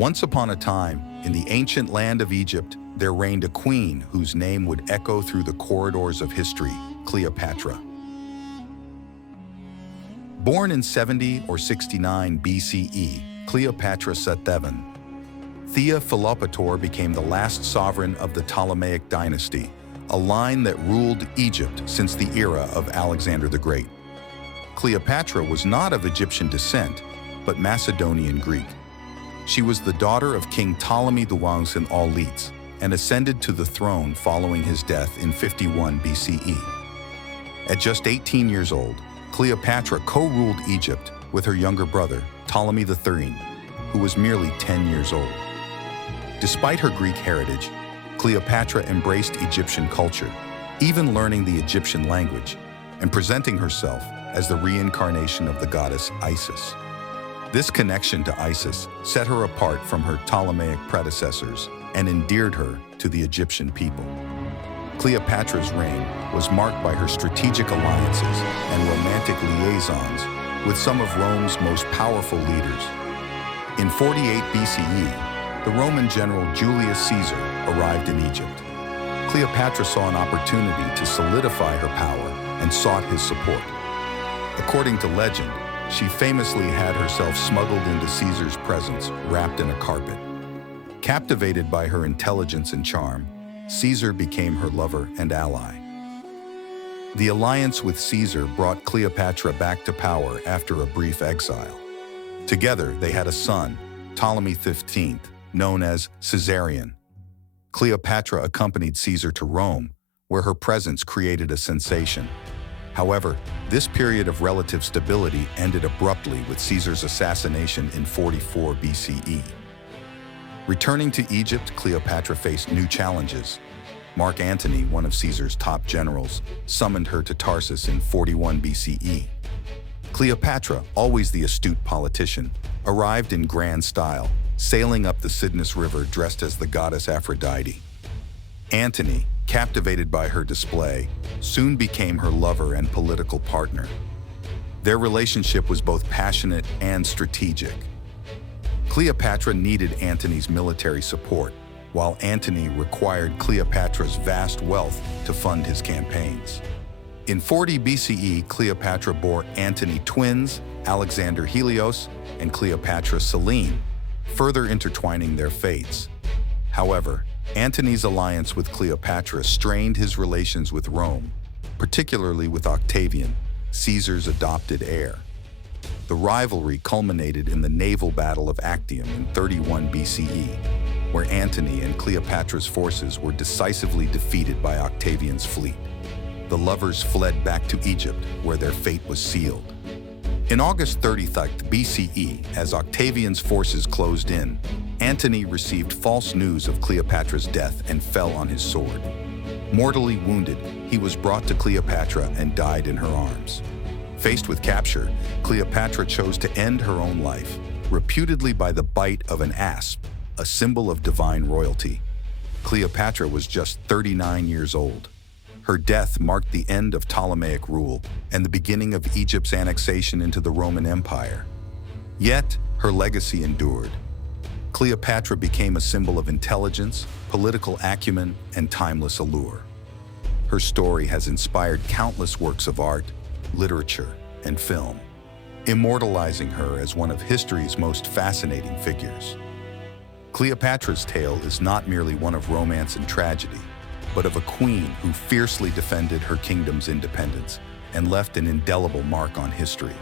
Once upon a time, in the ancient land of Egypt, there reigned a queen whose name would echo through the corridors of history, Cleopatra. Born in 70 or 69 BCE, Cleopatra Seductive, Thea Philopator became the last sovereign of the Ptolemaic dynasty, a line that ruled Egypt since the era of Alexander the Great. Cleopatra was not of Egyptian descent, but Macedonian Greek. She was the daughter of King Ptolemy the Once in Auletes and ascended to the throne following his death in 51 BCE. At just 18 years old, Cleopatra co-ruled Egypt with her younger brother, Ptolemy III, who was merely 10 years old. Despite her Greek heritage, Cleopatra embraced Egyptian culture, even learning the Egyptian language and presenting herself as the reincarnation of the goddess Isis. This connection to Isis set her apart from her Ptolemaic predecessors and endeared her to the Egyptian people. Cleopatra's reign was marked by her strategic alliances and romantic liaisons with some of Rome's most powerful leaders. In 48 BCE, the Roman general Julius Caesar arrived in Egypt. Cleopatra saw an opportunity to solidify her power and sought his support. According to legend, she famously had herself smuggled into Caesar's presence wrapped in a carpet. Captivated by her intelligence and charm, Caesar became her lover and ally. The alliance with Caesar brought Cleopatra back to power after a brief exile. Together, they had a son, Ptolemy XV, known as Caesarion. Cleopatra accompanied Caesar to Rome, where her presence created a sensation. However, this period of relative stability ended abruptly with Caesar's assassination in 44 BCE. Returning to Egypt, Cleopatra faced new challenges. Mark Antony, one of Caesar's top generals, summoned her to Tarsus in 41 BCE. Cleopatra, always the astute politician, arrived in grand style, sailing up the Cydnus River dressed as the goddess Aphrodite. Antony, captivated by her display, soon became her lover and political partner. Their relationship was both passionate and strategic. Cleopatra needed Antony's military support, while Antony required Cleopatra's vast wealth to fund his campaigns. In 40 BCE, Cleopatra bore Antony twins, Alexander Helios and Cleopatra Selene, further intertwining their fates. However, Antony's alliance with Cleopatra strained his relations with Rome, particularly with Octavian, Caesar's adopted heir. The rivalry culminated in the naval battle of Actium in 31 BCE, where Antony and Cleopatra's forces were decisively defeated by Octavian's fleet. The lovers fled back to Egypt, where their fate was sealed. In August 30th BCE, as Octavian's forces closed in, Antony received false news of Cleopatra's death and fell on his sword. Mortally wounded, he was brought to Cleopatra and died in her arms. Faced with capture, Cleopatra chose to end her own life, reputedly by the bite of an asp, a symbol of divine royalty. Cleopatra was just 39 years old. Her death marked the end of Ptolemaic rule and the beginning of Egypt's annexation into the Roman Empire. Yet, her legacy endured. Cleopatra became a symbol of intelligence, political acumen, and timeless allure. Her story has inspired countless works of art, literature, and film, immortalizing her as one of history's most fascinating figures. Cleopatra's tale is not merely one of romance and tragedy, but of a queen who fiercely defended her kingdom's independence and left an indelible mark on history.